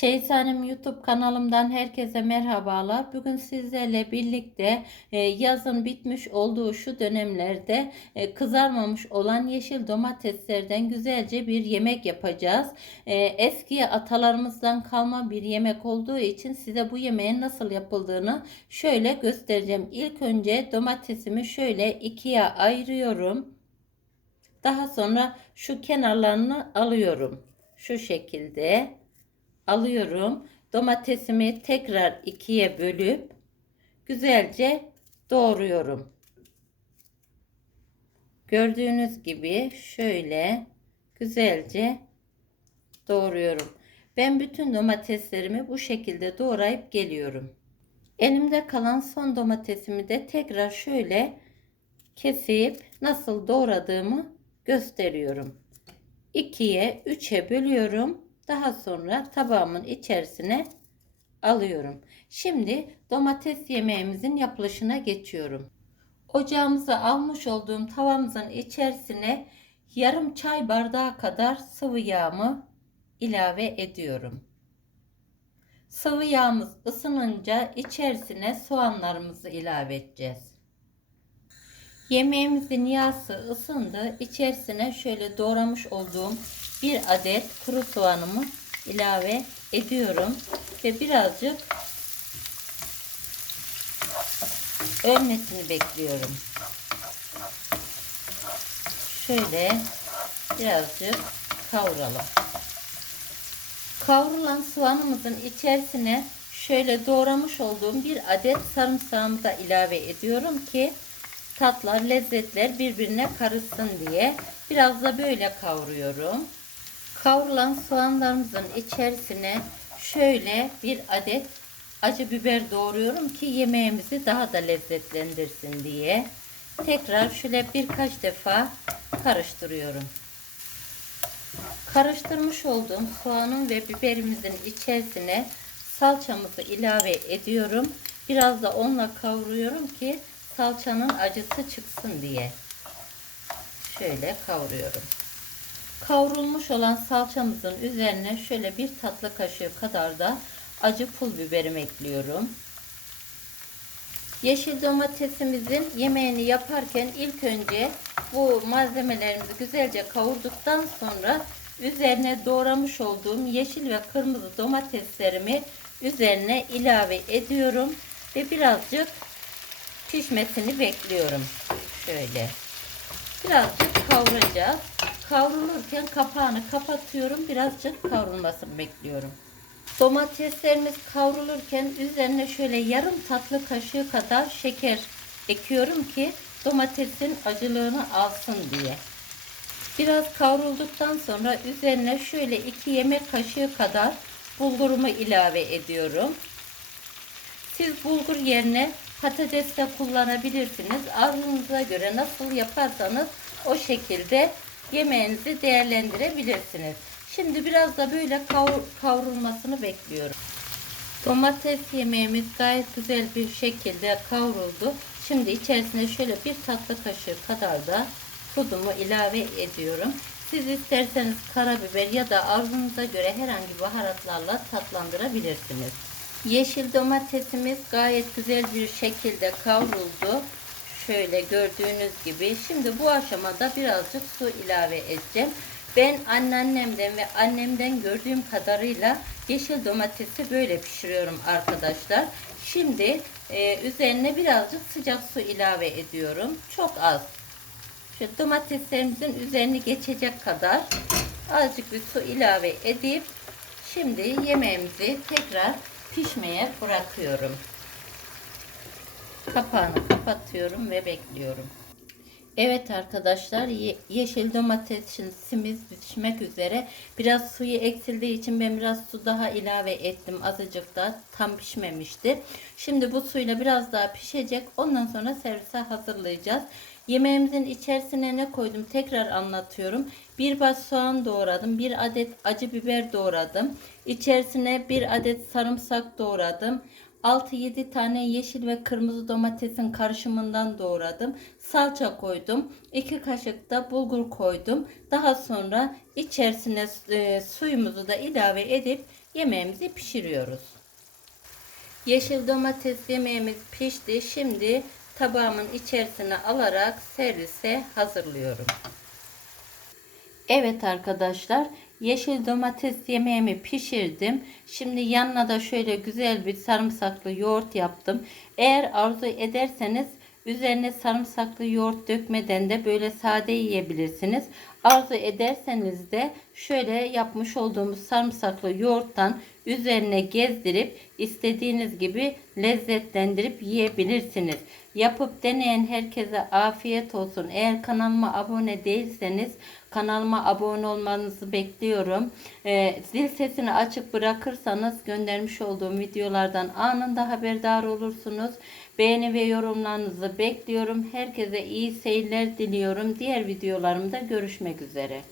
Çeyizanem YouTube kanalımdan herkese merhabalar. Bugün sizlerle birlikte e, yazın bitmiş olduğu şu dönemlerde e, kızarmamış olan yeşil domateslerden güzelce bir yemek yapacağız. E, eski atalarımızdan kalma bir yemek olduğu için size bu yemeğin nasıl yapıldığını şöyle göstereceğim. İlk önce domatesimi şöyle ikiye ayırıyorum. Daha sonra şu kenarlarını alıyorum. Şu şekilde alıyorum. Domatesimi tekrar ikiye bölüp güzelce doğruyorum. Gördüğünüz gibi şöyle güzelce doğruyorum. Ben bütün domateslerimi bu şekilde doğrayıp geliyorum. Elimde kalan son domatesimi de tekrar şöyle kesip nasıl doğradığımı gösteriyorum. 2'ye 3'e bölüyorum daha sonra tabağımın içerisine alıyorum. Şimdi domates yemeğimizin yapılışına geçiyorum. Ocağımıza almış olduğum tavamızın içerisine yarım çay bardağı kadar sıvı yağımı ilave ediyorum. Sıvı yağımız ısınınca içerisine soğanlarımızı ilave edeceğiz. Yemeğimizin yağsı ısındı. İçerisine şöyle doğramış olduğum bir adet kuru soğanımı ilave ediyorum ve birazcık ölmesini bekliyorum. Şöyle birazcık kavuralım. Kavrulan soğanımızın içerisine şöyle doğramış olduğum bir adet sarımsağımı da ilave ediyorum ki tatlar, lezzetler birbirine karışsın diye. Biraz da böyle kavuruyorum. Kavrulan soğanlarımızın içerisine şöyle bir adet acı biber doğruyorum ki yemeğimizi daha da lezzetlendirsin diye. Tekrar şöyle birkaç defa karıştırıyorum. Karıştırmış olduğum soğanın ve biberimizin içerisine salçamızı ilave ediyorum. Biraz da onunla kavuruyorum ki salçanın acısı çıksın diye. Şöyle kavuruyorum. Kavrulmuş olan salçamızın üzerine şöyle bir tatlı kaşığı kadar da acı pul biberimi ekliyorum. Yeşil domatesimizin yemeğini yaparken ilk önce bu malzemelerimizi güzelce kavurduktan sonra üzerine doğramış olduğum yeşil ve kırmızı domateslerimi üzerine ilave ediyorum ve birazcık pişmesini bekliyorum. Şöyle. Birazcık kavuracağız. Kavrulurken kapağını kapatıyorum. Birazcık kavrulmasını bekliyorum. Domateslerimiz kavrulurken üzerine şöyle yarım tatlı kaşığı kadar şeker ekiyorum ki domatesin acılığını alsın diye. Biraz kavrulduktan sonra üzerine şöyle 2 yemek kaşığı kadar bulgurumu ilave ediyorum. Siz bulgur yerine patates de kullanabilirsiniz. Arzunuz göre nasıl yaparsanız o şekilde yemeğinizi değerlendirebilirsiniz. Şimdi biraz da böyle kavrulmasını bekliyorum. Domates yemeğimiz gayet güzel bir şekilde kavruldu. Şimdi içerisine şöyle bir tatlı kaşığı kadar da tuzumu ilave ediyorum. Siz isterseniz karabiber ya da arzunuza göre herhangi baharatlarla tatlandırabilirsiniz. Yeşil domatesimiz gayet güzel bir şekilde kavruldu. Şöyle gördüğünüz gibi. Şimdi bu aşamada birazcık su ilave edeceğim. Ben anneannemden ve annemden gördüğüm kadarıyla yeşil domatesi böyle pişiriyorum arkadaşlar. Şimdi e, üzerine birazcık sıcak su ilave ediyorum. Çok az. Şu domateslerimizin üzerini geçecek kadar azıcık bir su ilave edip şimdi yemeğimizi tekrar pişmeye bırakıyorum. Kapağını kapatıyorum ve bekliyorum. Evet arkadaşlar ye yeşil domatesimiz pişmek üzere. Biraz suyu eksildiği için ben biraz su daha ilave ettim. Azıcık da tam pişmemişti. Şimdi bu suyla biraz daha pişecek. Ondan sonra servise hazırlayacağız. Yemeğimizin içerisine ne koydum tekrar anlatıyorum. Bir baş soğan doğradım. Bir adet acı biber doğradım. İçerisine bir adet sarımsak doğradım. 6-7 tane yeşil ve kırmızı domatesin karışımından doğradım. Salça koydum. 2 kaşık da bulgur koydum. Daha sonra içerisine e, suyumuzu da ilave edip yemeğimizi pişiriyoruz. Yeşil domates yemeğimiz pişti. Şimdi tabağımın içerisine alarak servise hazırlıyorum. Evet arkadaşlar, yeşil domates yemeğimi pişirdim. Şimdi yanına da şöyle güzel bir sarımsaklı yoğurt yaptım. Eğer arzu ederseniz üzerine sarımsaklı yoğurt dökmeden de böyle sade yiyebilirsiniz. Arzu ederseniz de şöyle yapmış olduğumuz sarımsaklı yoğurttan üzerine gezdirip istediğiniz gibi lezzetlendirip yiyebilirsiniz. Yapıp deneyen herkese afiyet olsun. Eğer kanalıma abone değilseniz kanalıma abone olmanızı bekliyorum. Ee, zil sesini açık bırakırsanız göndermiş olduğum videolardan anında haberdar olursunuz. Beğeni ve yorumlarınızı bekliyorum. Herkese iyi seyirler diliyorum. Diğer videolarımda görüşmek üzere.